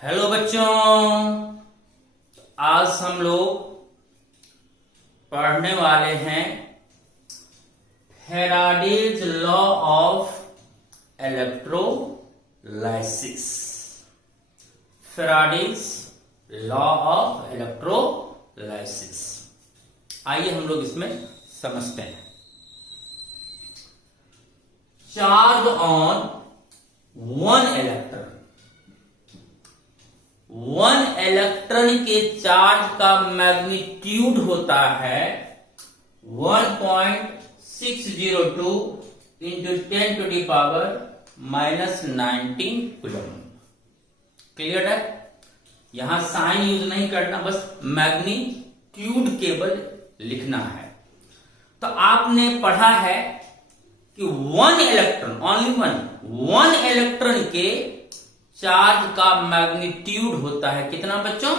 Hello बच्चों, आज हम लोग पढ़ने वाले हैं Faraday's law of electrolysis. Faraday's law of electrolysis, आइए हम लोग इसमें समझते हैं। Charge on one electron, one electron के चार्ज का मैग्नीट्यूड होता है 1.602 इंटू 10⁻⁻19 कूलम। क्लियर है? यहां साइन यूज नहीं करना, बस मैग्नीट्यूड केवल लिखना है। तो आपने पढ़ा है कि one electron, only one electron के चार्ज का मैग्नीट्यूड होता है कितना बच्चों?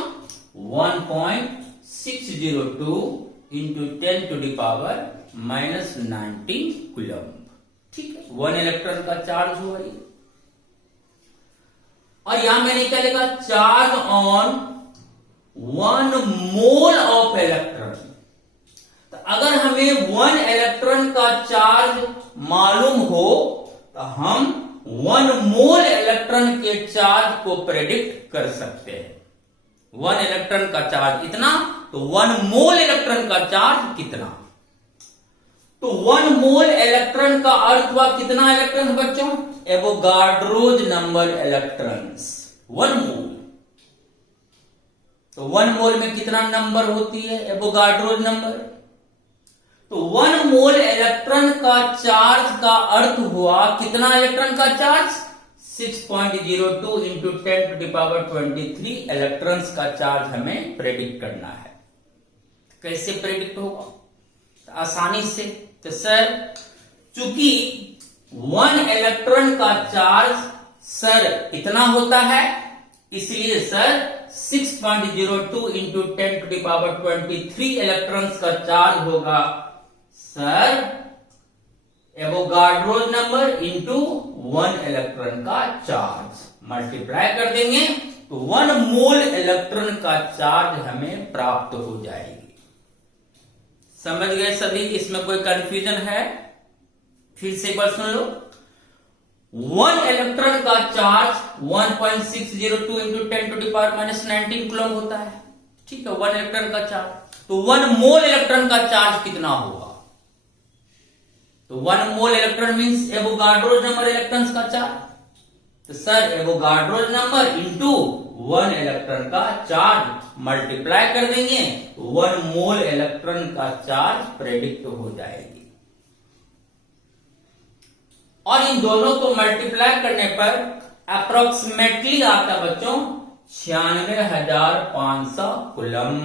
1.602 इंटू 10⁻⁻19 कूलम। ठीक है, वन इलेक्ट्रॉन का चार्ज हुआ ये। और यहां मैंने क्या लिखा? Charge on one mole of electron. तो अगर हमें वन इलेक्ट्रॉन का चार्ज मालूम हो तो हम वन मोल इलेक्ट्रॉन के चार्ज को प्रेडिक्ट कर सकते हैं। वन इलेक्ट्रॉन का चार्ज इतना, तो वन मोल इलेक्ट्रॉन का चार्ज कितना। तो वन मोल इलेक्ट्रॉन का अर्थ हुआ कितना इलेक्ट्रॉन बच्चों? Avogadro's number electrons, one mole. तो वन मोल में कितना नंबर होती है? Avogadro's number. तो वन मोल इलेक्ट्रॉन का चार्ज का अर्थ हुआ कितना इलेक्ट्रॉन का चार्ज? 6.02 इंटू 10⁻23 इलेक्ट्रॉन्स का चार्ज हमें प्रेडिक्ट करना है। कैसे प्रेडिक्ट होगा? तो आसानी से। तो सर, चूंकि वन इलेक्ट्रॉन का चार्ज सर इतना होता है, इसलिए सर 6.02 इंटू 10⁻23 इलेक्ट्रॉन्स का चार्ज होगा sir Avogadro's number into one electron का चार्ज। मल्टीप्लाई कर देंगे तो वन मोल इलेक्ट्रॉन का चार्ज हमें प्राप्त हो जाएगी। समझ गए सभी? इसमें कोई कंफ्यूजन है? फिर से एक बार सुन लो। वन इलेक्ट्रॉन का चार्ज 1.602 इंटू 10⁻⁻19 कूलम होता है। ठीक है, वन इलेक्ट्रॉन का चार्ज। तो वन मोल इलेक्ट्रॉन का चार्ज कितना होगा? तो one mole electron means Avogadro's number electrons का चार्ज। तो sir Avogadro's number into one electron का चार्ज मल्टीप्लाई कर देंगे तो वन मोल इलेक्ट्रॉन का चार्ज प्रेडिक्ट हो जाएगी। और इन दोनों को मल्टीप्लाई करने पर अप्रोक्सीमेटली आता बच्चों 96,500 कूलम।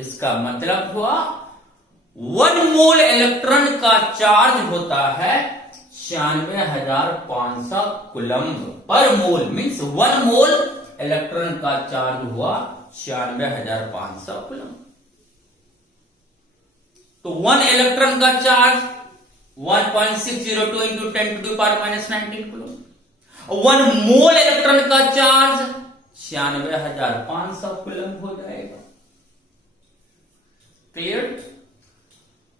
इसका मतलब हुआ वन मोल इलेक्ट्रॉन का चार्ज होता है 96,500 कूलम पर मोल। मीन्स वन मोल इलेक्ट्रॉन का चार्ज हुआ 96,500 कूलम। तो वन इलेक्ट्रॉन का charge 1.602 into 10⁻⁻19 coulomb. One mole electron का चार्ज 96,500 कूलम हो जाएगा। क्लियर?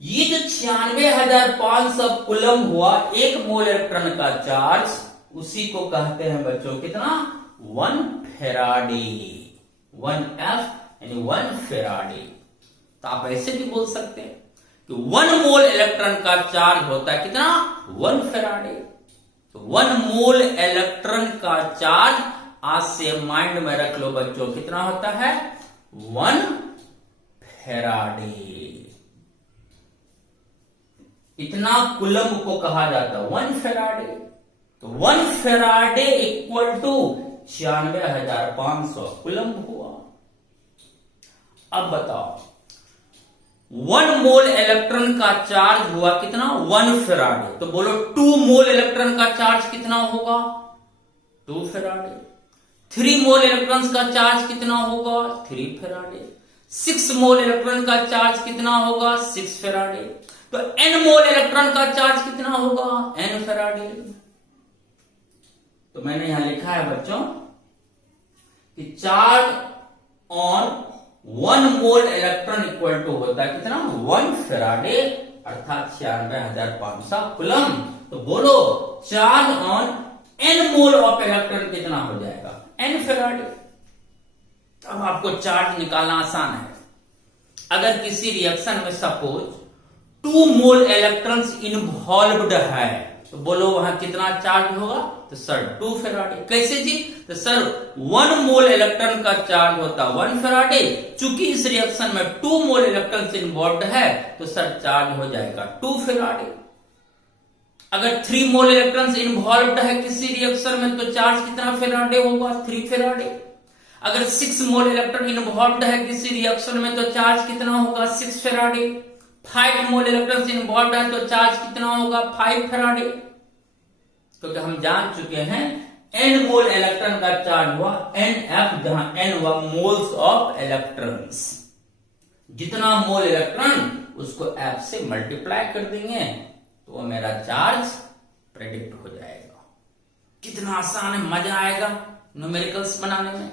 ये जो 96,500 कूलम हुआ एक मोल इलेक्ट्रॉन का चार्ज, उसी को कहते हैं बच्चों कितना? 1 फेराडे। 1F यानी 1 फेराडे। तो आप ऐसे भी बोल सकते हैं कि 1 मोल इलेक्ट्रॉन का चार्ज होता है कितना? 1 फेराडे। तो 1 मोल इलेक्ट्रॉन का चार्ज आज से माइंड में रख लो बच्चों, कितना होता है? 1 फेराडे। इतना कूलम को कहा जाता है 1 फेराडे। तो 1 फेराडे इक्वल टू 96,500 कूलम हुआ। अब बताओ, 1 मोल इलेक्ट्रॉन का चार्ज हुआ कितना? 1 फेराडे। तो बोलो 2 मोल इलेक्ट्रॉन का चार्ज कितना होगा? 2 फेराडे। 3 मोल इलेक्ट्रॉन्स का चार्ज कितना होगा? 3 फेराडे। 6 मोल इलेक्ट्रॉन का चार्ज कितना होगा? 6 फेराडे। तो n मोल इलेक्ट्रॉन का चार्ज कितना होगा? n faraday. तो मैंने यहां लिखा है बच्चों कि charge on 1 mole electron equal to होता है कितना 1 फेराडे अर्थात 96,500 कूलम। तो बोलो charge on n mole of electron कितना हो जाएगा n फेराडे। अब आपको चार्ज निकालना आसान है। अगर किसी रिएक्शन में सपोज 2 मोल इलेक्ट्रॉन्स इन्वॉल्व्ड है तो बोलो वहां कितना चार्ज होगा, तो सर 2 फेराडे। कैसे जी, तो सर 1 मोल इलेक्ट्रॉन का चार्ज होता 1 फेराडे, चूंकि इस रिएक्शन में 2 मोल इलेक्ट्रॉन्स इन्वॉल्व्ड है तो सर चार्ज हो जाएगा 2 फेराडे। अगर 3 मोल इलेक्ट्रॉन्स इन्वॉल्व्ड है किसी रिएक्शन में तो चार्ज कितना फेराडे होगा 3 फेराडे। अगर 6 मोल इलेक्ट्रॉन इन्वॉल्व्ड है किसी रिएक्शन में तो चार्ज कितना होगा 6 फेराडे। 5 मोल इलेक्ट्रॉन इन्वॉल्व्ड है तो चार्ज कितना होगा 5 फेराडे। क्योंकि हम जान चुके हैं n मोल इलेक्ट्रॉन का चार्ज हुआ Nf, जहां n हुआ मोल्स ऑफ इलेक्ट्रॉन्स। जितना मोल इलेक्ट्रॉन उसको f से मल्टीप्लाई कर देंगे तो वो मेरा चार्ज प्रेडिक्ट हो जाएगा। कितना आसान है, मजा आएगा न्यूमेरिकल्स बनाने में।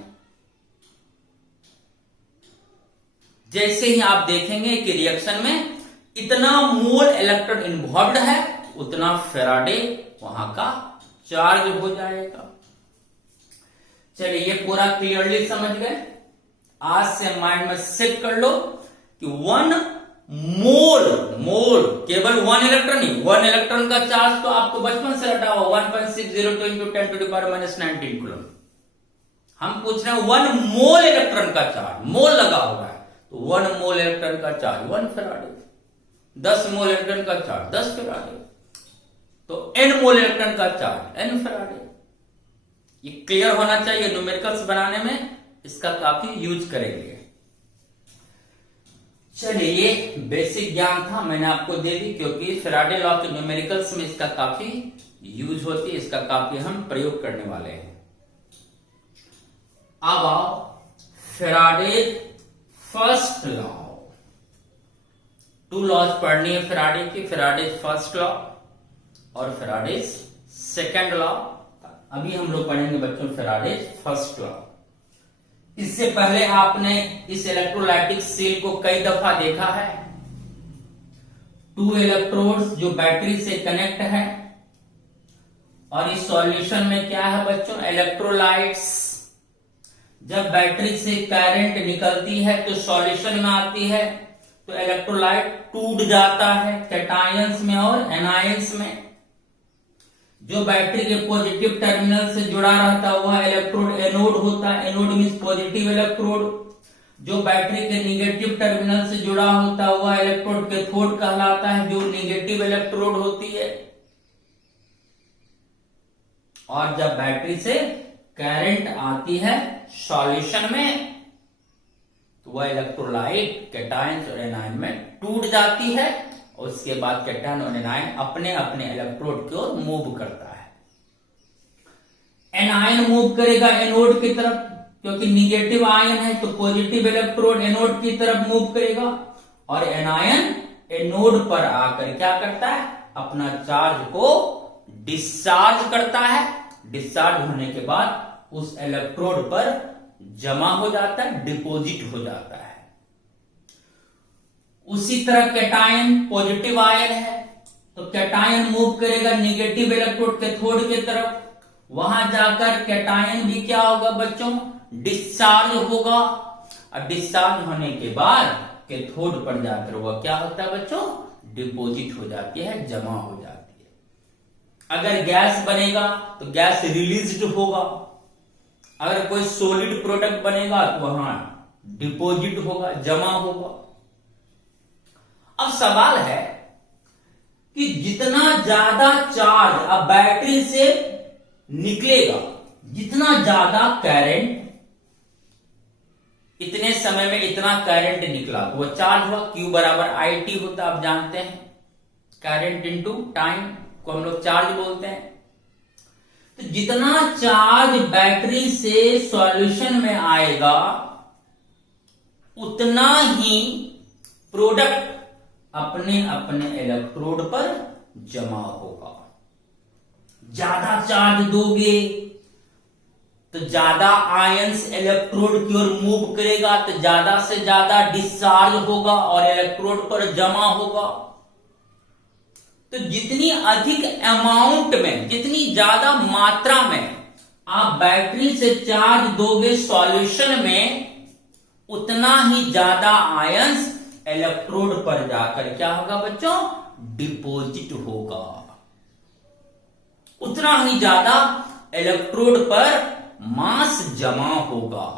जैसे ही आप देखेंगे कि रिएक्शन में इतना मोल इलेक्ट्रॉन इन्वॉल्व्ड है उतना फेराडे वहां का चार्ज हो जाएगा। चलिए ये पूरा क्लियरली समझ गए। आज से माइंड में सेट कर लो कि 1 मोल केवल 1 इलेक्ट्रॉन ही, 1 इलेक्ट्रॉन का चार्ज तो आपको बचपन से रटा हुआ 1.602 × 10⁻⁻19 कूलम। हम पूछ रहे हैं 1 मोल इलेक्ट्रॉन का चार्ज, मोल लगा हुआ है तो 1 मोल इलेक्ट्रॉन का चार्ज 1 फेराडे, 10 मोल इलेक्ट्रॉन का चार्ज 10 फेराडे, तो n मोल इलेक्ट्रॉन का चार्ज n फेराडे। ये क्लियर होना चाहिए, न्यूमेरिकल्स बनाने में इसका काफी यूज करेंगे। चलिए ये बेसिक ज्ञान था, मैंने आपको दे दी क्योंकि फेराडे लॉ के न्यूमेरिकल्स में इसका काफी यूज होती है, इसका काफी हम प्रयोग करने वाले हैं। अब आओ फेराडे फर्स्ट लॉ। 2 लॉज पढ़नी है फेराडे की, फेराडे फर्स्ट लॉ और फेराडे सेकंड लॉ। अभी हम लोग पढ़ेंगे बच्चों फेराडे फर्स्ट लॉ। इससे पहले आपने इस इलेक्ट्रोलाइटिक सेल को कई दफा देखा है। 2 इलेक्ट्रोड्स जो बैटरी से कनेक्ट है और इस सॉल्यूशन में क्या है बच्चों इलेक्ट्रोलाइट्स। जब बैटरी से करंट निकलती है तो सॉल्यूशन में आती है तो इलेक्ट्रोलाइट टूट जाता है कैटायंस में और एनायंस में। जो बैटरी के पॉजिटिव टर्मिनल से जुड़ा रहता हुआ इलेक्ट्रोड एनोड होता है, एनोड मींस पॉजिटिव इलेक्ट्रोड। जो बैटरी के निगेटिव टर्मिनल से जुड़ा होता हुआ इलेक्ट्रोड कैथोड कहलाता है, जो निगेटिव इलेक्ट्रोड होती है। और जब बैटरी से करंट आती है सॉल्यूशन में तो वह इलेक्ट्रोलाइट कैटायंस और एनायन में टूट जाती है और उसके बाद कैटायन और एनायन अपने अपने इलेक्ट्रोड की ओर मूव करता है। एनायन मूव करेगा एनोड की तरफ, क्योंकि निगेटिव आयन है तो पॉजिटिव इलेक्ट्रोड एनोड की तरफ मूव करेगा और एनायन एनोड पर आकर क्या करता है अपना चार्ज को डिस्चार्ज करता है। डिस्चार्ज होने के बाद उस इलेक्ट्रोड पर जमा हो जाता है, डिपॉजिट हो जाता है। उसी तरह कैटायन पॉजिटिव आयन है तो कैटायन मूव करेगा निगेटिव इलेक्ट्रोड कैथोड की तरफ, वहां जाकर कैटायन भी क्या होगा बच्चों डिस्चार्ज होगा और डिस्चार्ज होने के बाद कैथोड पर जाकर वह क्या होता है बच्चों डिपॉजिट हो जाती है, जमा हो जाती है। अगर गैस बनेगा तो गैस रिलीज्ड होगा, अगर कोई सॉलिड प्रोडक्ट बनेगा तो वहां डिपॉजिट होगा, जमा होगा। अब सवाल है कि जितना ज्यादा चार्ज अब बैटरी से निकलेगा, जितना ज्यादा करंट, इतने समय में इतना करंट निकला तो वह चार्ज हुआ, Q बराबर IT होता आप जानते हैं, करंट इनटू टाइम को हम लोग चार्ज बोलते हैं। तो जितना चार्ज बैटरी से सॉल्यूशन में आएगा उतना ही प्रोडक्ट अपने अपने इलेक्ट्रोड पर जमा होगा। ज्यादा चार्ज दोगे तो ज्यादा आयंस इलेक्ट्रोड की ओर मूव करेगा तो ज्यादा से ज्यादा डिस्चार्ज होगा और इलेक्ट्रोड पर जमा होगा। तो जितनी अधिक अमाउंट में, जितनी ज्यादा मात्रा में आप बैटरी से चार्ज दोगे सॉल्यूशन में, उतना ही ज्यादा आयंस इलेक्ट्रोड पर जाकर क्या होगा बच्चों, डिपॉजिट होगा। उतना ही ज्यादा इलेक्ट्रोड पर मास जमा होगा।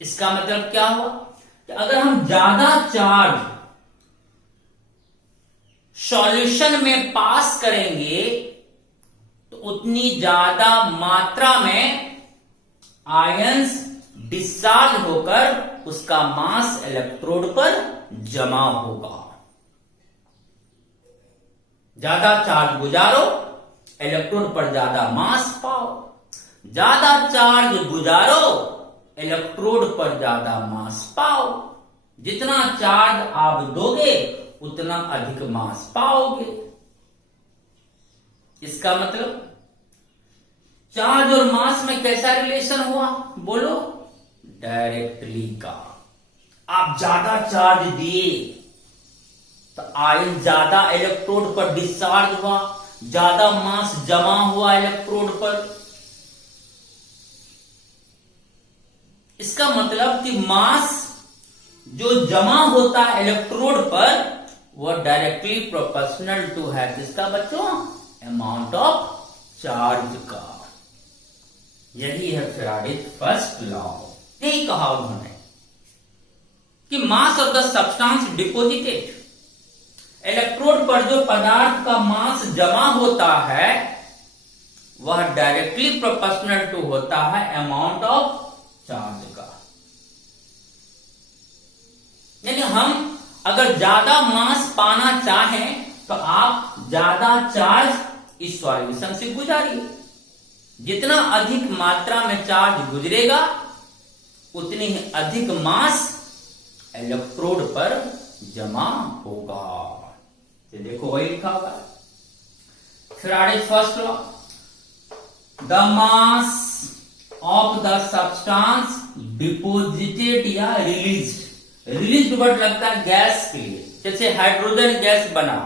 इसका मतलब क्या हुआ कि अगर हम ज्यादा चार्ज सॉल्यूशन में पास करेंगे तो उतनी ज्यादा मात्रा में आयंस डिस्चार्ज होकर उसका मास इलेक्ट्रोड पर जमा होगा। ज्यादा चार्ज गुजारो, इलेक्ट्रोड पर ज्यादा मास पाओ। ज्यादा चार्ज गुजारो, इलेक्ट्रोड पर ज्यादा मास पाओ। जितना चार्ज आप दोगे उतना अधिक मास पाओगे। इसका मतलब चार्ज और मास में कैसा रिलेशन हुआ, बोलो, डायरेक्टली का। आप ज्यादा चार्ज दिए तो आयन ज्यादा इलेक्ट्रोड पर डिस्चार्ज हुआ, ज्यादा मास जमा हुआ इलेक्ट्रोड पर। इसका मतलब कि मास जो जमा होता है इलेक्ट्रोड पर वो डायरेक्टली प्रोपोर्शनल टू है किसका बच्चों, अमाउंट ऑफ चार्ज का। यही है फैराडेज फर्स्ट लॉ। यही कहा उन्होंने कि मास of the substance deposited, electrode पर जो पदार्थ का मास जमा होता है वह डायरेक्टली प्रोपोर्शनल टू होता है अमाउंट ऑफ चार्ज का। यानी हम अगर ज्यादा मास पाना चाहें तो आप ज्यादा चार्ज इस सॉल्यूशन से गुजारिए। जितना अधिक मात्रा में चार्ज गुजरेगा उतनी ही अधिक मास इलेक्ट्रोड पर जमा होगा। तो देखो वही लिखा होगा Faraday's first law, the mass of the substance deposited या रिलीज्ड। रिलीज्ड वर्ड लगता है गैस के लिए। जैसे हाइड्रोजन गैस बना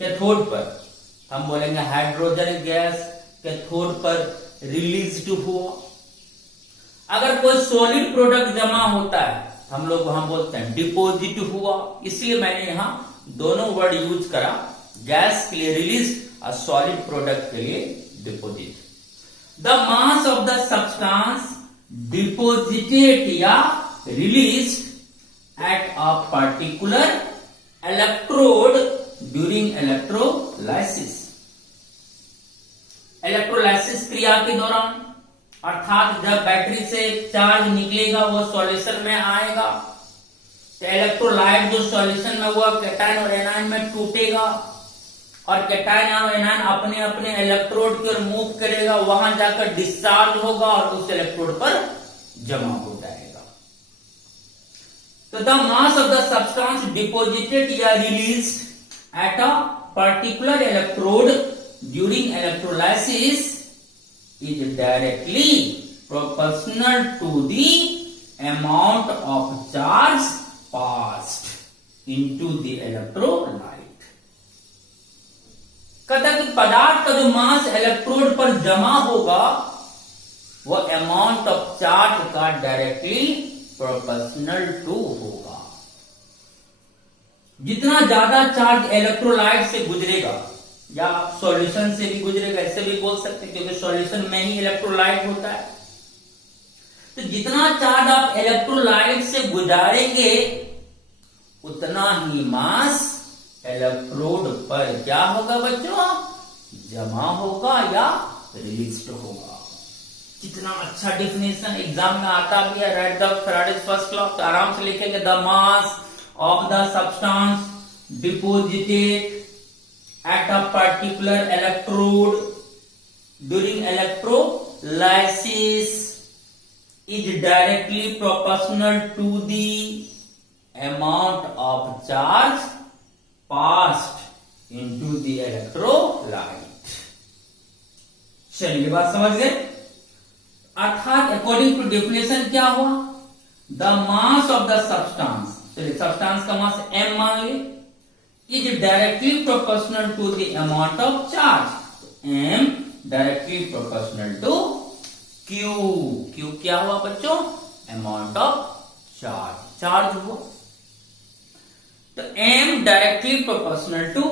कैथोड पर, हम बोलेंगे हाइड्रोजन गैस कैथोड पर रिलीज्ड हुआ। अगर कोई सॉलिड प्रोडक्ट जमा होता है हम लोग वहां बोलते हैं डिपोजिट हुआ। इसलिए मैंने यहां दोनों वर्ड यूज करा, गैस के लिए रिलीज और सॉलिड प्रोडक्ट के लिए deposit. The mass of the substance deposited या released at a particular electrode during electrolysis। Electrolysis क्रिया के दौरान, अर्थात जब बैटरी से चार्ज निकलेगा वो सॉल्यूशन में आएगा तो इलेक्ट्रोलाइट जो सॉल्यूशन में हुआ कैटायन और एनायन में टूटेगा और कैटायन और एनायन अपने अपने इलेक्ट्रोड की ओर मूव करेगा, वहां जाकर डिस्चार्ज होगा और उस इलेक्ट्रोड पर जमा हो जाएगा। So the mass of the substance deposited या released at a particular electrode during electrolysis is directly proportional to the amount of charge passed into the electrolyte। कहता कि पदार्थ का जो मास इलेक्ट्रोड पर जमा होगा वो अमाउंट ऑफ चार्ज का डायरेक्टली प्रोपोर्शनल टू होगा। जितना ज्यादा चार्ज इलेक्ट्रोलाइट से गुजरेगा या सॉल्यूशन से भी गुजरेगा, ऐसे भी बोल सकते हैं क्योंकि सॉल्यूशन में ही इलेक्ट्रोलाइट होता है। तो जितना चार्ज आप इलेक्ट्रोलाइट से गुजारेंगे उतना ही मास इलेक्ट्रोड पर क्या होगा बच्चों, जमा होगा या रिलीज होगा। कितना अच्छा डिफिनेशन एग्जाम में आता भी है। Write the Faraday's first law, तो आराम से लिखेंगे the mass of the substance deposited at a particular electrode during electrolysis is directly proportional to the amount of charge passed into the electrolyte. चलिए बात समझ गए। अर्थात अकॉर्डिंग टू डेफिनेशन क्या हुआ, the mass of the substance, चलिए substance का mass m मान ली, is directly proportional to the amount of charge. m directly proportional to q। q क्या हुआ बच्चों, अमाउंट ऑफ चार्ज, चार्ज हुआ। तो m directly proportional to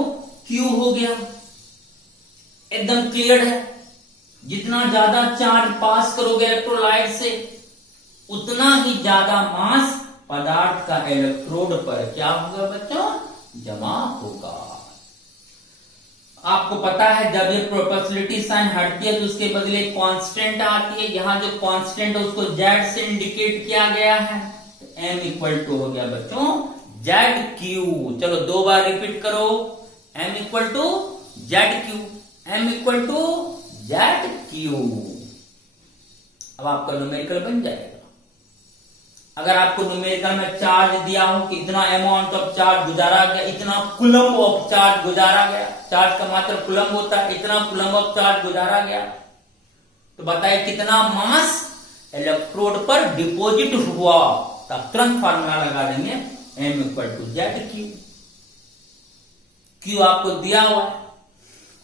q हो गया, एकदम क्लियर है। जितना ज्यादा चार्ज पास करोगे इलेक्ट्रोलाइट से, उतना ही ज्यादा मास पदार्थ का इलेक्ट्रोड पर क्या होगा बच्चों, जमा होगा। आपको पता है जब ये प्रोपोर्शनलिटी साइन हटती है तो उसके बदले कांस्टेंट आती है। यहां जो कांस्टेंट है उसको जेड से इंडिकेट किया गया है, तो m इक्वल टू हो गया बच्चों जेड क्यू। चलो दो बार रिपीट करो, m equal to Z Q, m equal to Z Q. अब आपका न्यूमेरिकल बन जाएगा। अगर आपको न्यूमेरिकल में चार्ज दिया हो कि इतना अमाउंट ऑफ चार्ज गुजारा गया, इतना कुलम्ब ऑफ चार्ज गुजारा गया, चार्ज का मात्रा कुलम्ब होता है, इतना कुलम्ब ऑफ चार्ज गुजारा गया, तो बताइए कितना मास इलेक्ट्रोड पर डिपॉजिट हुआ। तब तुरंत फार्मूला लगा देंगे m equal to Z Q. Q आपको दिया हुआ है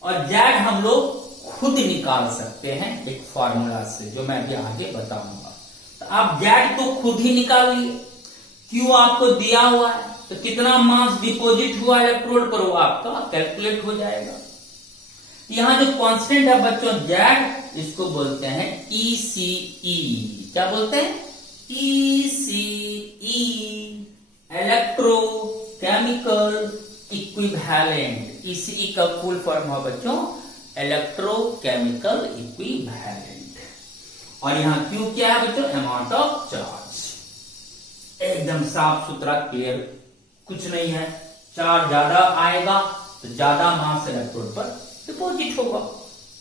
और जेड हम लोग खुद निकाल सकते हैं एक फार्मूला से, जो मैं अभी आगे बताऊंगा। तो आप जेड तो खुद ही निकाल लिए, क्यू आपको दिया हुआ है, तो कितना मास डिपॉजिट हुआ इलेक्ट्रोड पर वो आपका कैलकुलेट हो जाएगा। यहां जो कांस्टेंट है बच्चों जेड, इसको बोलते हैं ECE। क्या बोलते हैं, ECE, इलेक्ट्रोकेमिकल इक्विवेलेंट। ECE का फुल फॉर्म है बच्चों इलेक्ट्रोकेमिकल इक्विवेलेंट। और यहां क्यू क्या है बच्चों, अमाउंट ऑफ चार्ज। एकदम साफ सुथरा क्लियर, कुछ नहीं है। चार्ज ज्यादा आएगा तो ज्यादा मास इलेक्ट्रोड पर डिपॉजिट होगा।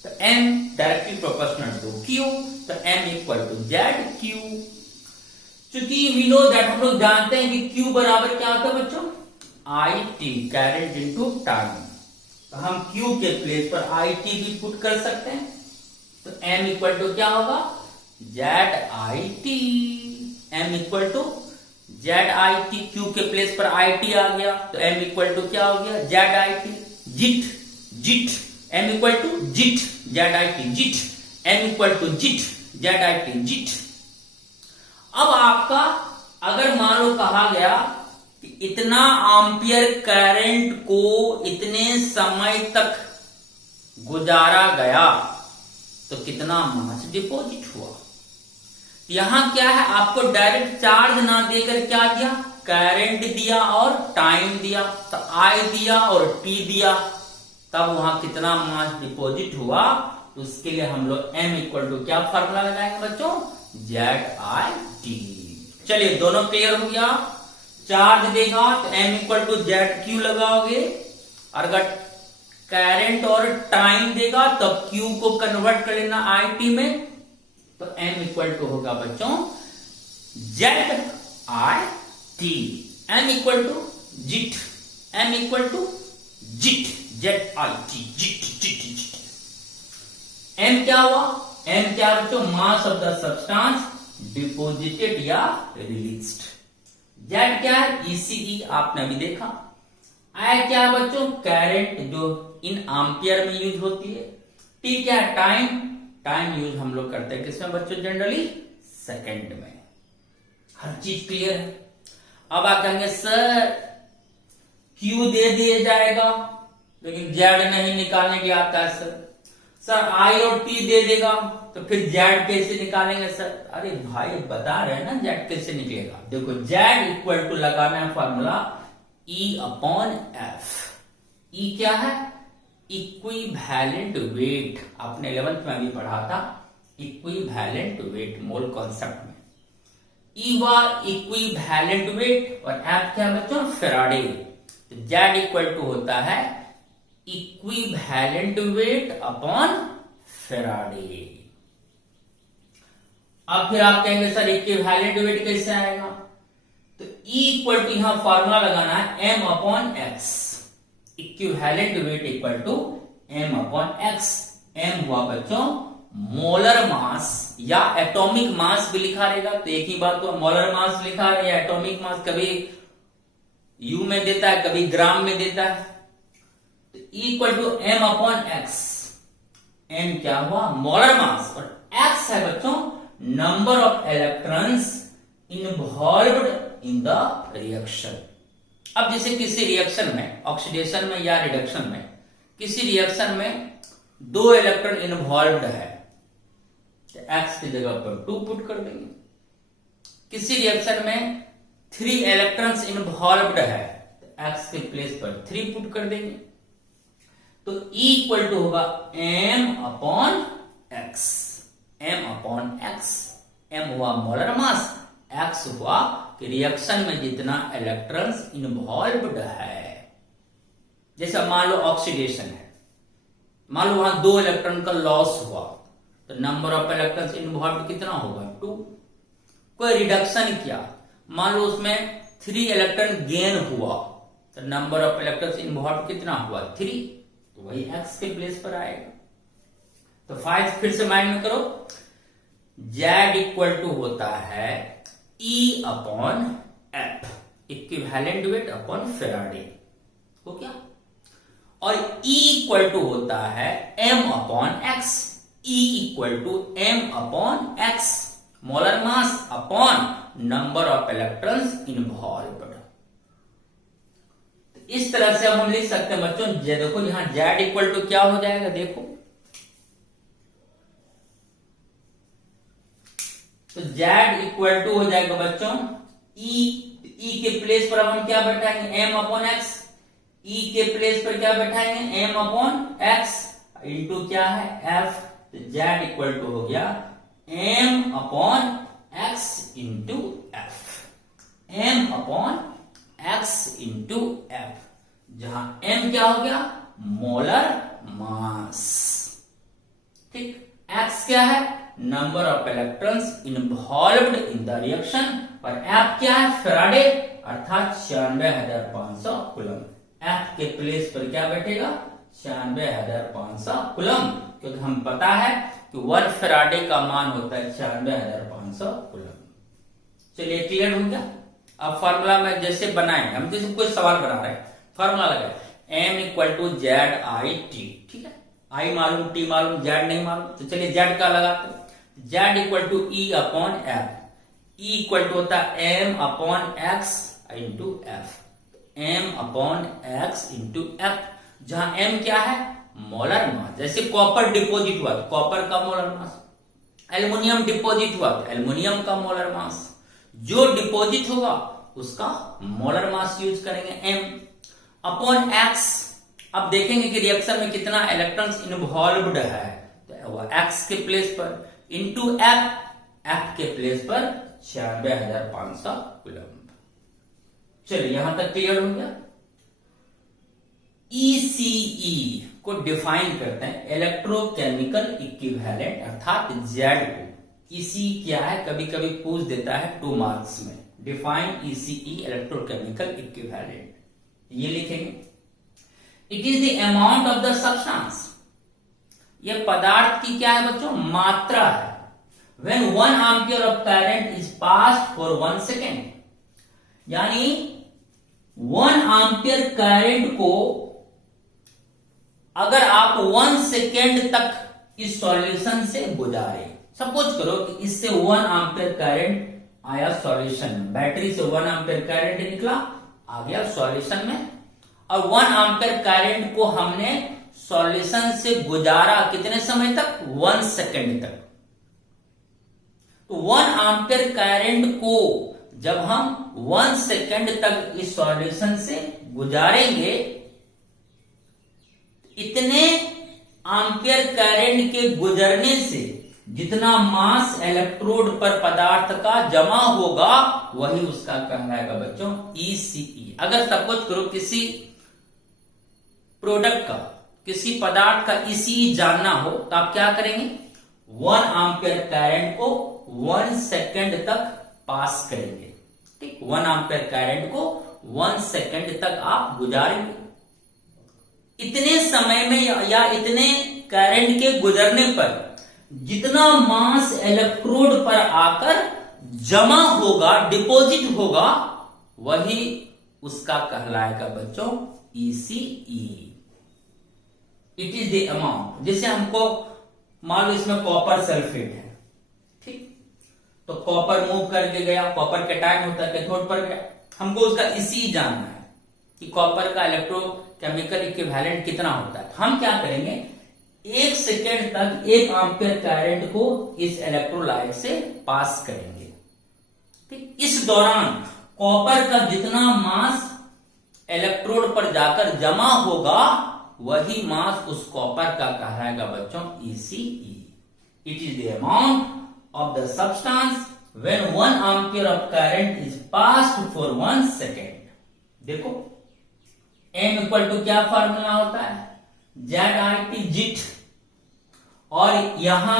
तो m directly proportional to q, तो m equal to Z Q. चूंकि वी नो दैट, हम लोग जानते हैं कि q बराबर क्या होता है बच्चों, IT, करंट इनटू टाइम। तो हम q के प्लेस पर IT भी पुट कर सकते हैं। तो m इक्वल टू क्या होगा, Z IT। m equal to Z IT, q के प्लेस पर IT आ गया, तो m इक्वल टू क्या हो गया, Z IT। ZIT, ZIT, m equal to ZIT Z IT, ZIT, m equal to ZIT Z IT, ZIT. अब आपका अगर मान लो कहा गया कि इतना एम्पियर करंट को इतने समय तक गुजारा गया, तो कितना मास डिपॉजिट हुआ। यहां क्या है, आपको डायरेक्ट चार्ज ना देकर क्या दिया, करंट दिया और टाइम दिया, तो I दिया और T दिया, तब वहां कितना मास डिपॉजिट हुआ। तो उसके लिए हम लोग m इक्वल टू क्या फार्मूला लगाएंगे बच्चों, ZIT। चलिए दोनों क्लियर हो गया। चार्ज देगा तो m equal to Z Q लगाओगे, और अगर करंट और टाइम देगा तब q को कन्वर्ट कर लेना IT में, तो m इक्वल टू होगा बच्चों ZIT। m equal to ZIT, m equal to ZIT ZIT, ZIT ZIT ZIT. m क्या हुआ, m क्या बच्चों, mass of the substance deposited या रिलीज्ड। Z क्या है, ECE, आपने अभी देखा। I क्या है बच्चों, करंट जो इन एम्पियर में यूज होती है। T क्या है, टाइम, टाइम यूज हम लोग करते हैं किसमें बच्चों, जनरली सेकंड में। हर चीज क्लियर है। अब आप कहेंगे सर Q दे दिया जाएगा लेकिन Z नहीं निकालने के आता है सर I और T दे देगा तो फिर Z कैसे निकालेंगे सर। अरे भाई बता रहे हैं ना Z कैसे निकलेगा। देखो Z इक्वल टू लगाना है formula E upon F। E क्या है, इक्विवेलेंट वेट, आपने 11th में भी पढ़ा था इक्विवेलेंट वेट मोल कॉन्सेप्ट में। E हुआ इक्विवेलेंट वेट और F क्या बच्चों, फेराडे। तो Z इक्वल टू होता है इक्विवेलेंट वेट अपॉन फेराडे। अब फिर आप कहेंगे सर इक्विवेलेंट वेट कैसे आएगा, तो E इक्वल टू यहां फॉर्मूला लगाना है m upon x। Equivalent weight equal to m upon x। m हुआ बच्चों मोलर मास या एटॉमिक मास भी लिखा रहेगा। तो एक ही बात, तो मोलर मास लिखा है या एटॉमिक मास, कभी यू में देता है कभी ग्राम में देता है। तो equal to M upon X. M क्या हुआ? मोलर मास, और एक्स है बच्चों number of electrons involved in the reaction. अब जैसे किसी रिएक्शन में, ऑक्सीडेशन में या रिडक्शन में, किसी रिएक्शन में 2 इलेक्ट्रॉन इन्वॉल्व्ड है, तो एक्स की जगह पर 2 पुट कर देंगे। किसी रिएक्शन में 3 इलेक्ट्रॉन्स इन्वॉल्व्ड है, तो एक्स के प्लेस पर 3 पुट कर देंगे। तो E इक्वल टू होगा m upon x. m upon x, m हुआ मोलर मास, x हुआ कि रिएक्शन में जितना इलेक्ट्रॉन्स इन्वॉल्व्ड है। जैसे मान लो ऑक्सीडेशन है, मान लो वहां 2 इलेक्ट्रॉन का लॉस हुआ, तो नंबर ऑफ इलेक्ट्रॉन्स इन्वॉल्व्ड कितना होगा? 2। कोई रिडक्शन किया, मान लो उसमें 3 इलेक्ट्रॉन गेन हुआ, तो नंबर ऑफ इलेक्ट्रॉन्स इन्वॉल्व्ड कितना हुआ? 3। तो वही एक्स के प्लेस पर आएगा। तो 5 फिर से माइंड में करो। Z इक्वल टू होता है E upon F, equivalent weight upon Faraday, हो क्या? और E इक्वल टू होता है M upon X. E equal to M upon X, molar mass upon number of electrons involved. इस तरह से अब हम लिख सकते हैं बच्चों, देखो यहां Z इक्वल टू क्या हो जाएगा, देखो तो Z इक्वल टू हो जाएगा बच्चों E के प्लेस पर अब हम क्या बैठाएंगे? M upon X. E के प्लेस पर क्या बैठाएंगे? M अपॉन एक्स इंटू क्या है? F। तो Z इक्वल टू हो गया M upon X into F। M upon X into F, जहां M क्या हो गया? Molar mass. ठीक, X क्या है? Number of electrons involved in the reaction, और F क्या है? फेराडे, अर्थात 96,500 कूलम। F के प्लेस पर क्या बैठेगा? 96,500 कूलम, क्योंकि हम पता है कि 1 फेराडे का मान होता है 96,500 कूलम। चलिए क्लियर हो गया। अब फॉर्मूला में जैसे बनाएंगे हम, जैसे कोई सवाल बना रहे हैं, फॉर्मूला लगाए M equal to Z I T. ठीक है, I मालूम, T मालूम, Z नहीं मालूम, तो चलिए Z का लगाते हैं। Z equal to E upon F। E equal to होता है M upon X into F. M upon X into F, जहां M क्या है? Molar mass. जैसे कॉपर डिपोजिट हुआ, कॉपर का मोलर मास। एल्युमिनियम डिपोजिट हुआ, एल्युमिनियम का मोलर मास। जो डिपॉजिट होगा उसका मोलर मास यूज करेंगे M अपॉन एक्स। अब देखेंगे कि रिएक्शन में कितना इलेक्ट्रॉन्स इन्वॉल्व्ड है, तो एक्स के प्लेस पर इंटू एफ के प्लेस पर 96,500 कूलम। चलिए यहां तक क्लियर हो गया। ECE को डिफाइन करते हैं इलेक्ट्रोकेमिकल इक्विवेलेंट, अर्थात Z को। ECE क्या है? कभी कभी पूछ देता है 2 मार्क्स में। डिफाइन ECE इलेक्ट्रोकेमिकल इक्विवेलेंट, ये लिखेंगे। It is the amount of the substance, ये पदार्थ की क्या है बच्चों? मात्रा है। When 1 ampere of current is passed for 1 second, यानी 1 एम्पियर करंट को अगर आप 1 सेकेंड तक इस सॉल्यूशन से गुजारे, सपोज करो कि इससे 1 एम्पियर करंट आया सॉल्यूशन में, बैटरी से 1 एम्पियर करंट निकला, आ गया सॉल्यूशन में, और 1 एम्पियर करंट को हमने सॉल्यूशन से गुजारा कितने समय तक? 1 सेकेंड तक। तो 1 एम्पियर करंट को जब हम 1 सेकेंड तक इस सॉल्यूशन से गुजारेंगे, इतने एम्पियर करंट के गुजरने से जितना मास इलेक्ट्रोड पर पदार्थ का जमा होगा, वही उसका कहलाएगा बच्चों ECE। अगर सपोज करो किसी प्रोडक्ट का, किसी पदार्थ का ECE जानना हो, तो आप क्या करेंगे? 1 एम्पियर करंट को 1 सेकेंड तक पास करेंगे। ठीक, 1 एम्पियर करंट को 1 सेकेंड तक आप गुजारेंगे। इतने समय में या इतने करंट के गुजरने पर जितना मास इलेक्ट्रोड पर आकर जमा होगा, डिपॉजिट होगा, वही उसका कहलाएगा बच्चों ECE। It is the amount. जैसे हमको मान लो इसमें कॉपर सल्फेट है, ठीक, तो कॉपर मूव करके गया, कॉपर कैटायन होता है, कैथोड पर गया, हमको उसका ECE जानना है कि कॉपर का इलेक्ट्रोकेमिकल इक्विवेलेंट कितना होता है। हम क्या करेंगे, 1 सेकेंड तक 1 एम्पीयर करंट को इस इलेक्ट्रोलाइट से पास करेंगे, ठीक। इस दौरान कॉपर का जितना मास इलेक्ट्रोड पर जाकर जमा होगा, वही मास उस कॉपर का कहलाएगा बच्चों ECE। It is the amount of the substance when 1 ampere of current is passed for 1 second. देखो M इक्वल टू क्या फॉर्मूला होता है, ZIT जिट, और यहां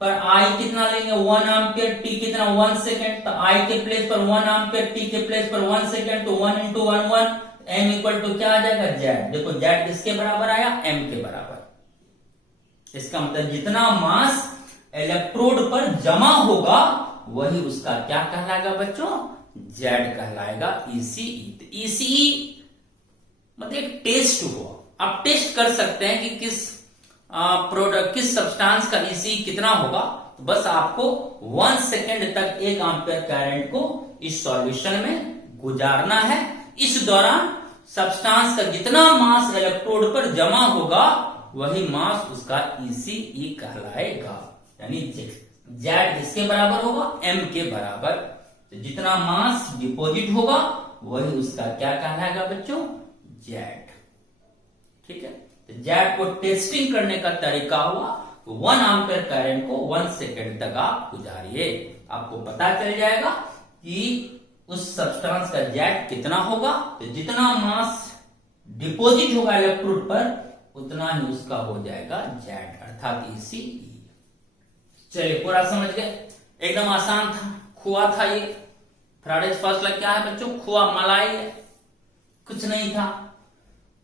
पर I कितना लेंगे 1 एम्पीयर, T कितना 1 सेकेंड, तो I के प्लेस पर 1 एम्पीयर, T के प्लेस पर 1 सेकेंड, तो 1 इंटू 1 1, M इक्वल टू क्या आ जाएगा Z। देखो Z किसके बराबर आया, M के बराबर। इसका मतलब जितना मास इलेक्ट्रोड पर जमा होगा, वही उसका क्या कहलाएगा बच्चों, Z कहलाएगा ECE। तो ECE मतलब एक टेस्ट हुआ। आप टेस्ट कर सकते हैं कि किस प्रोडक्ट, किस सब्सटेंस का ECE कितना होगा। तो बस आपको 1 सेकेंड तक 1 एम्पीयर करंट को इस सॉल्यूशन में गुजारना है। इस दौरान सब्सटेंस का जितना मास इलेक्ट्रोड पर जमा होगा, वही मास उसका ECE कहलाएगा। यानी Z किसके बराबर होगा, M के बराबर। तो जितना मास डिपॉजिट होगा, वही उसका क्या कहलाएगा बच्चों, Z। ठीक है, तो Z को टेस्टिंग करने का तरीका हुआ, तो 1 एम्पीयर करंट को 1 सेकेंड तक आप गुजारिए, आपको पता चल जाएगा कि उस सब्सटेंस का Z कितना होगा। तो जितना मास डिपॉजिट होगा इलेक्ट्रोड पर, उतना ही उसका हो जाएगा Z, अर्थात ECE। चलिए पूरा समझ गए, एकदम आसान था। खोआ था ये, फ्राइडेज फर्स्ट लग क्या है बच्चों, खोआ मलाई है, कुछ नहीं था।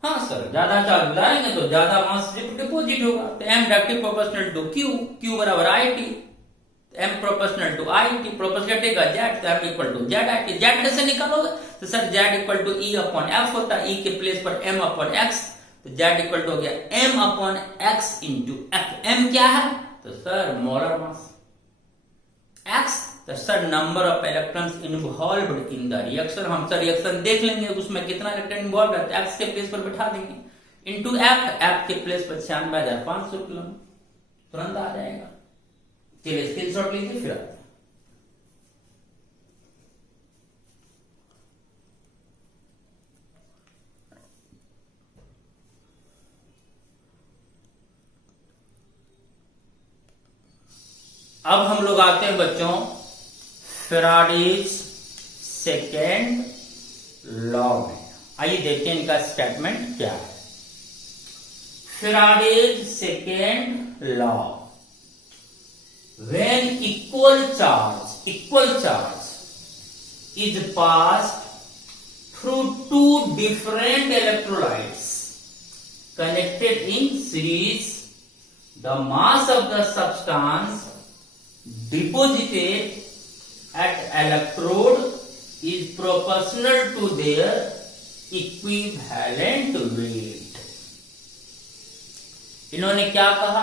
हाँ सर, ज्यादा चार्ज लाएंगे तो ज्यादा मास डिपॉजिट होगा, तो M directly proportional to Q, Q बराबर IT, M proportional to IT, proportional का Z, तो M equal to ZIT। Z कैसे निकालोगे, तो sir Z equal to E upon F होता है, E के प्लेस पर M अपॉन X, तो Z इक्वल टू हो गया M upon X into F। M क्या है, तो सर मोलर मास, X तो sir number of electrons involved in the reaction. हम सर रिएक्शन देख लेंगे उसमें कितना इलेक्ट्रॉन इन्वॉल्व है, तो X के प्लेस पर बैठा देंगे, इंटू F के प्लेस पर 96,500 कूलम, तुरंत आ जाएगा। चलिए स्क्रीनशॉट लीजिए, फिर आते हैं। अब हम लोग आते हैं बच्चों फैराडेज सेकेंड लॉ में। आइए देखते हैं इनका स्टेटमेंट क्या है। Faraday's second law, when equal charge is passed through two different electrolytes connected in series, the mass of the substance deposited at electrode is proportional to their equivalent weight। इन्होंने क्या कहा,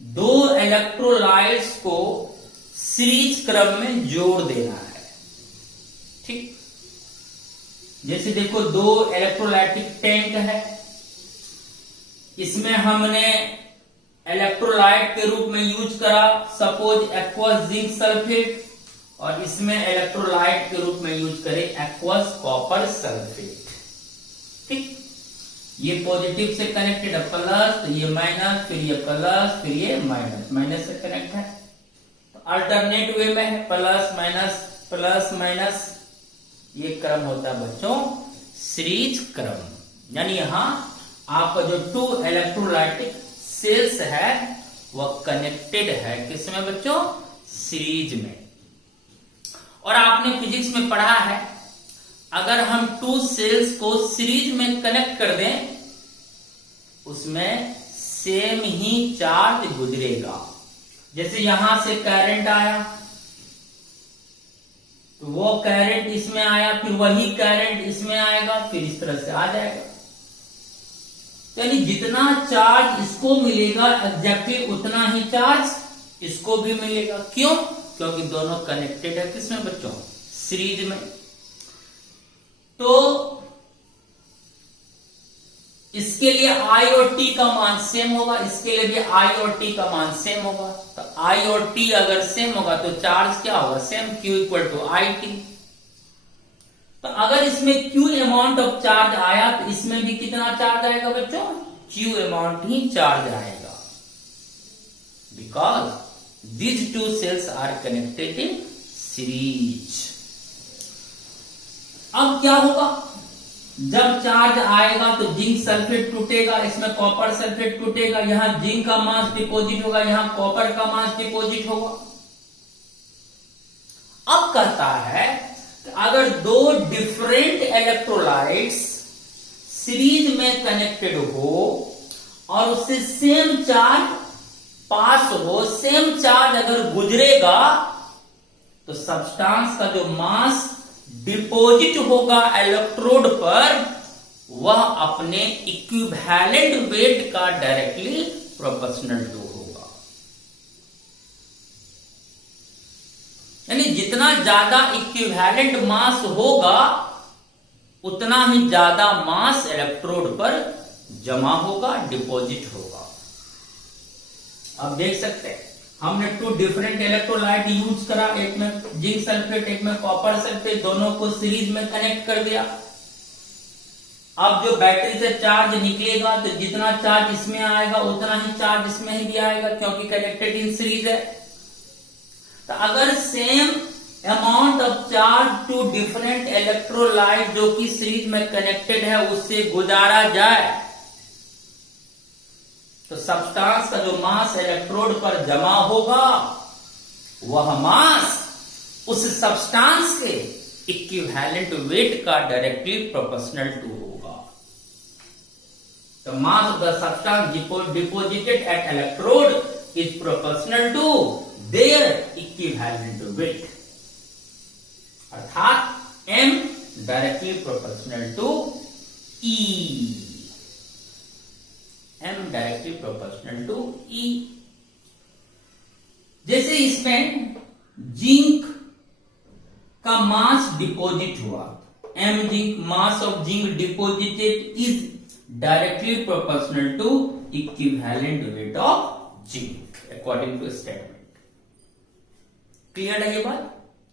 दो इलेक्ट्रोलाइट्स को series क्रम में जोड़ देना है। ठीक, जैसे देखो दो इलेक्ट्रोलाइटिक टैंक है, इसमें हमने इलेक्ट्रोलाइट के रूप में यूज करा सपोज एक्वस जिंक सल्फेट, और इसमें इलेक्ट्रोलाइट के रूप में यूज करें एक्वस कॉपर सल्फेट। ठीक, ये पॉजिटिव से कनेक्टेड है प्लस, तो ये माइनस, फिर ये प्लस, फिर ये माइनस, माइनस से कनेक्ट है, तो अल्टरनेट वे में है प्लस माइनस, ये क्रम होता है बच्चों सीरीज क्रम। यानी यहां आपका जो 2 इलेक्ट्रोलाइटिक सेल्स है वह कनेक्टेड है किसमें बच्चों, सीरीज में। और आपने फिजिक्स में पढ़ा है, अगर हम 2 सेल्स को सीरीज में कनेक्ट कर दें, उसमें सेम ही चार्ज गुजरेगा। जैसे यहां से करंट आया तो वो करंट इसमें आया, फिर वही करंट इसमें आएगा, फिर इस तरह से आ जाएगा। यानी जितना चार्ज इसको मिलेगा एग्जैक्टली उतना ही चार्ज इसको भी मिलेगा। क्यों? क्योंकि दोनों कनेक्टेड है किसमें बच्चों? सीरीज में। तो इसके लिए I और T का मान सेम होगा, इसके लिए भी I और T का मान सेम होगा। तो I और T अगर सेम होगा तो चार्ज क्या होगा? Same, Q equal to IT। तो अगर इसमें Q अमाउंट ऑफ चार्ज आया तो इसमें भी कितना चार्ज आएगा बच्चों? Q अमाउंट ही चार्ज आएगा, because these two cells are connected in series। अब क्या होगा? जब चार्ज आएगा तो जिंक सल्फेट टूटेगा, इसमें कॉपर सल्फेट टूटेगा, यहां जिंक का मास डिपॉजिट होगा, यहां कॉपर का मास डिपॉजिट होगा। अब कहता है कि अगर दो डिफरेंट इलेक्ट्रोलाइट्स सीरीज में कनेक्टेड हो और उससे सेम चार्ज पास हो, सेम चार्ज अगर गुजरेगा तो सब्सटेंस का जो मास डिपॉजिट होगा इलेक्ट्रोड पर वह अपने इक्विवेलेंट वेट का डायरेक्टली प्रोपोर्शनल टू होगा। यानी जितना ज्यादा इक्विवेलेंट मास होगा उतना ही ज्यादा मास इलेक्ट्रोड पर जमा होगा, डिपॉजिट होगा। अब देख सकते हैं हमने टू डिफरेंट इलेक्ट्रोलाइट यूज करा, एक में जिंक सल्फेट, एक में कॉपर सल्फेट, दोनों को सीरीज में कनेक्ट कर दिया। अब जो बैटरी से चार्ज निकलेगा तो जितना चार्ज इसमें आएगा उतना ही चार्ज इसमें ही भी आएगा, क्योंकि कनेक्टेड इन सीरीज है। तो अगर same amount of charge to different electrolyte जो कि सीरीज में कनेक्टेड है उससे गुजारा जाए तो सब्सटेंस का जो मास इलेक्ट्रोड पर जमा होगा वह मास उस सब्सटेंस के इक्विवेलेंट वेट का डायरेक्टली प्रोपोर्शनल टू होगा। The mass of the substance deposited at electrode is proportional to their equivalent weight, अर्थात M directly proportional to E, M directly proportional to E। जैसे इसमें जिंक का mass deposit हुआ, M zinc, mass of zinc deposited is directly proportional to equivalent weight of zinc according to statement. Clear है ये बात?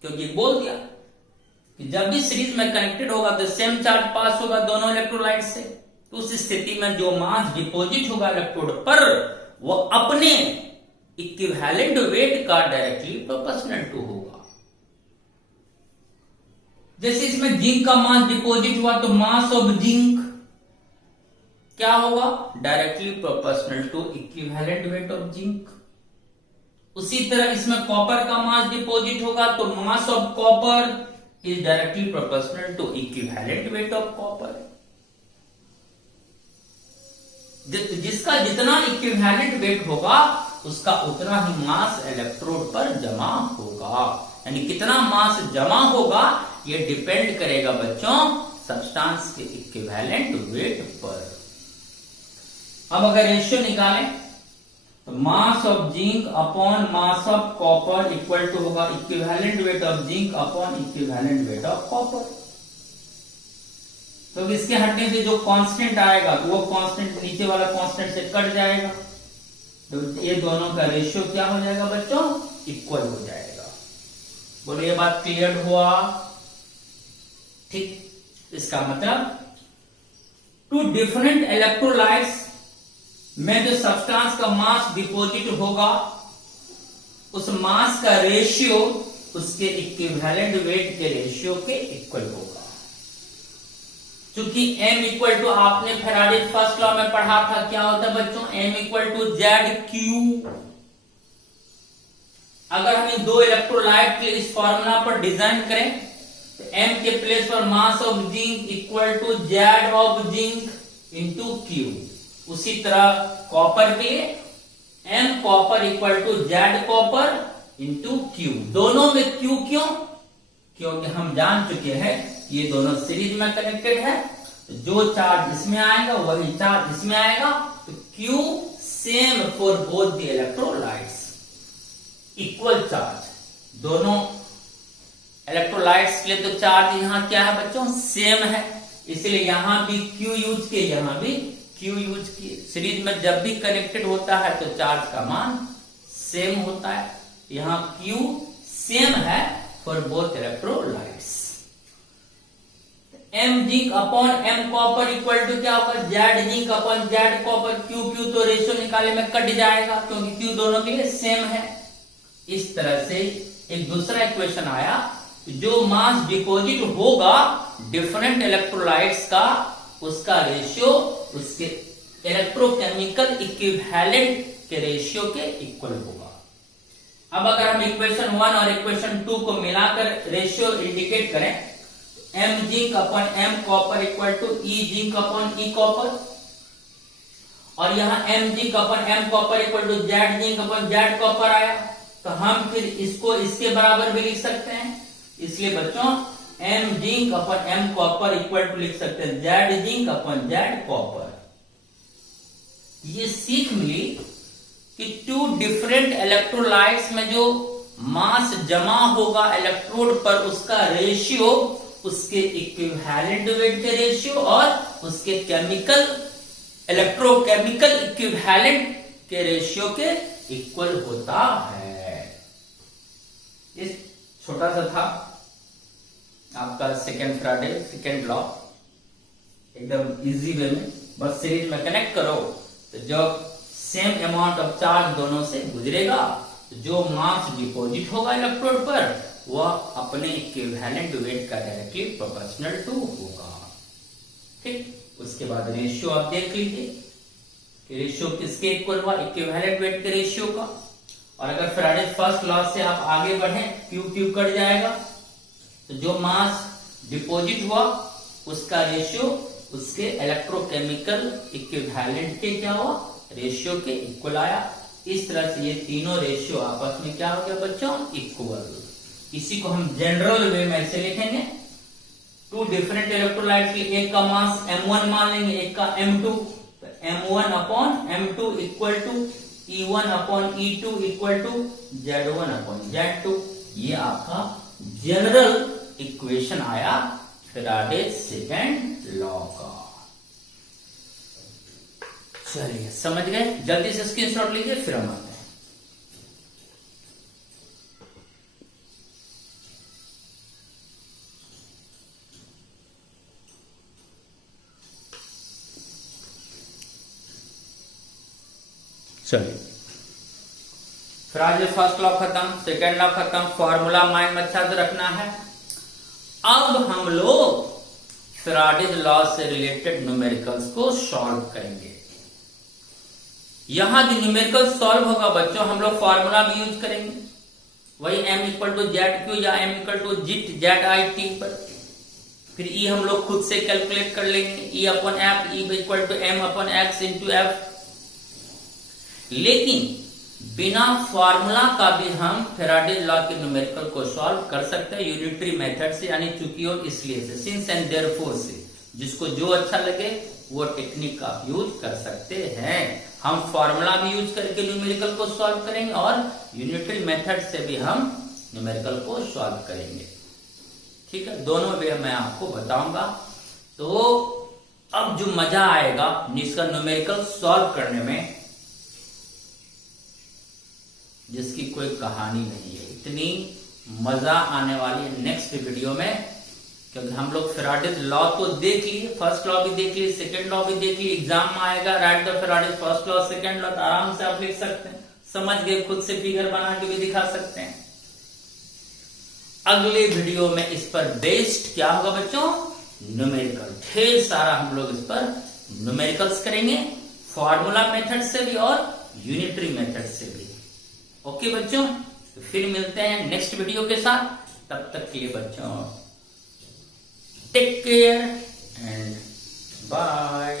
क्योंकि बोल दिया कि जब भी सीरीज में कनेक्टेड होगा तो सेम चार्ज पास होगा दोनों इलेक्ट्रोलाइट से, तो उस स्थिति में जो मास डिपॉजिट होगा इलेक्ट्रोड पर वो अपने इक्विवेलेंट वेट का डायरेक्टली प्रोपोर्शनल टू होगा। जैसे इसमें जिंक का मास डिपॉजिट हुआ तो मास ऑफ जिंक क्या होगा? Directly proportional to equivalent weight of zinc. उसी तरह इसमें कॉपर का मास डिपॉजिट होगा तो mass of copper is directly proportional to equivalent weight of copper. जिसका जितना इक्विवेलेंट वेट होगा उसका उतना ही मास इलेक्ट्रोड पर जमा होगा। यानी कितना मास जमा होगा ये डिपेंड करेगा बच्चों सब्सटेंस के इक्विवेलेंट वेट पर। अब अगर रेशियो निकालें तो mass of zinc upon mass of copper equal to होगा equivalent weight of zinc upon equivalent weight of copper. तो इसके हटने से जो कांस्टेंट आएगा वो कांस्टेंट नीचे वाला कांस्टेंट से कट जाएगा, तो ये दोनों का रेशियो क्या हो जाएगा बच्चों? इक्वल हो जाएगा। बोलो ये बात क्लियर हुआ? ठीक। इसका मतलब टू डिफरेंट इलेक्ट्रोलाइट्स में जो सब्सटेंस का मास डिपॉजिट होगा उस मास का रेशियो उसके इक्विवेलेंट वेट के रेशियो के इक्वल होगा। क्योंकि M इक्वल टू आपने फेराडे फर्स्ट लॉ में पढ़ा था, क्या होता है बच्चों? M equal to ZQ। अगर हम इन दो इलेक्ट्रोलाइट के इस फॉर्मूला पर डिजाइन करें तो M के प्लेस पर mass of zinc equal to Z of zinc into Q। उसी तरह कॉपर के लिए m copper equal to Z copper into Q। दोनों में Q क्यों? क्योंकि हम जान चुके हैं ये दोनों सीरीज में कनेक्टेड है, तो जो चार्ज इसमें आएगा वही चार्ज इसमें आएगा, तो Q same for both the electrolytes, equal charge. दोनों इलेक्ट्रोलाइट्स के लिए तो चार्ज यहाँ क्या है बच्चों? सेम है, इसलिए यहां भी Q यूज किए, यहां भी Q यूज किए। सीरीज में जब भी कनेक्टेड होता है तो चार्ज का मान सेम होता है, यहां Q सेम है for both electrolytes. m zinc upon m copper equal to क्या होगा? Z zinc upon Z copper. Q तो रेशियो निकाले में कट जाएगा क्योंकि Q दोनों के लिए सेम है। इस तरह से एक दूसरा इक्वेशन आया, जो मास डिपॉजिट होगा डिफरेंट इलेक्ट्रोलाइट्स का, उसका रेशियो उसके इलेक्ट्रोकेमिकल इक्विवेलेंट के रेशियो के इक्वल होगा। अब अगर हम इक्वेशन 1 और इक्वेशन 2 को मिलाकर रेशियो इंडिकेट करें, m zinc upon m copper equal to E zinc upon E copper, और यहाँ m zinc upon m copper equal to Z zinc upon Z copper आया, तो हम फिर इसको इसके बराबर भी लिख सकते हैं। इसलिए बच्चों m zinc upon m copper equal to लिख सकते हैं Z zinc upon Z copper. ये सीख मिली कि टू डिफरेंट इलेक्ट्रोलाइट्स में जो मास जमा होगा इलेक्ट्रोड पर, उसका रेशियो उसके इक्विवेलेंट वेट के रेशियो और उसके केमिकल इलेक्ट्रोकेमिकल इक्विवेलेंट के रेशियो के इक्वल होता है। इस छोटा सा था आपका सेकेंड फ्राइडे सेकेंड लॉ, एकदम इजी वे में बस सीरीज में कनेक्ट करो, तो जब सेम अमाउंट ऑफ चार्ज दोनों से गुजरेगा, तो जो मास डिपॉजिट होगा इलेक्ट्रोड पर वह अपने इक्विवेलेंट वेट का डायरेक्टली प्रोपोर्शनल टू होगा। ठीक, उसके बाद रेशियो आप देख लीजिए कि रेशियो किसके इक्वल हुआ? इक्विवेलेंट वेट के रेशियो का। और अगर फ्राइडे फर्स्ट लॉ से आप आगे बढ़े, क्यू क्यू कट जाएगा, तो जो मास डिपॉजिट हुआ उसका रेशियो उसके इलेक्ट्रोकेमिकल इक्विवेलेंट के क्या हुआ? रेशियो के इक्वल आया। इस तरह से ये तीनों रेशियो आपस में क्या हो गया बच्चों? इक्वल। इसी को हम जनरल वे में ऐसे लिखेंगे, टू डिफरेंट इलेक्ट्रोलाइट की एक का मास m1 मान लेंगे, एक का m2, तो m1 upon m2 equal to E1 upon E2 equal to Z1 upon Z2। ये आपका जनरल इक्वेशन आया फैराडे सेकेंड लॉ का। चलिए समझ गए, जल्दी से स्क्रीनशॉट लीजिए फिर हम आते हैं। चलिए फिर आज फर्स्ट लॉ खत्म, सेकेंड लॉ खत्म, फॉर्मूला माइंड में अच्छा से रखना है। अब हम लोग फैराडेज लॉ से रिलेटेड न्यूमेरिकल्स को सॉल्व करेंगे। यहां जो न्यूमेरिकल सॉल्व होगा बच्चों, हम लोग फॉर्मूला भी यूज करेंगे, वही m equal to Z Q या m equal to ZIT Z I T पर। फिर E हम लोग खुद से कैलकुलेट कर लेंगे, E upon F, E equal to m upon X into F. लेकिन बिना फॉर्मूला का भी हम फैराडेज लॉ के न्यूमेरिकल को सॉल्व कर सकते हैं यूनिटरी मेथड से, यानी चूंकि और इसलिए से, सिंस एंड देयरफॉर से। जिसको जो अच्छा लगे वो टेक्निक आप यूज कर सकते हैं। हम फॉर्मूला भी यूज करके न्यूमेरिकल को सॉल्व करेंगे और यूनिटरी मेथड से भी हम न्यूमेरिकल को सॉल्व करेंगे। ठीक है, दोनों वे मैं आपको बताऊंगा। तो अब जो मजा आएगा जिसका न्यूमेरिकल सॉल्व करने में, जिसकी कोई कहानी नहीं है, इतनी मजा आने वाली है नेक्स्ट वीडियो में। क्योंकि हम लोग फैराडेज लॉ तो देख लिए, फर्स्ट लॉ भी देख लिए, सेकंड लॉ भी देख लिए। एग्जाम में आएगा right the Faraday's first law second law, तो आराम से आप लिख सकते हैं, समझ गए, खुद से फिगर बना के भी दिखा सकते हैं। अगले वीडियो में इस पर बेस्ड क्या होगा बच्चों? न्यूमेरिकल। ढेर सारा हम लोग इस पर न्यूमेरिकल्स करेंगे, फॉर्मूला मेथड से भी और यूनिटरी मेथड से भी। ओके बच्चों, तो फिर मिलते हैं नेक्स्ट वीडियो के साथ। तब तक के लिए बच्चों टेक केयर एंड बाय।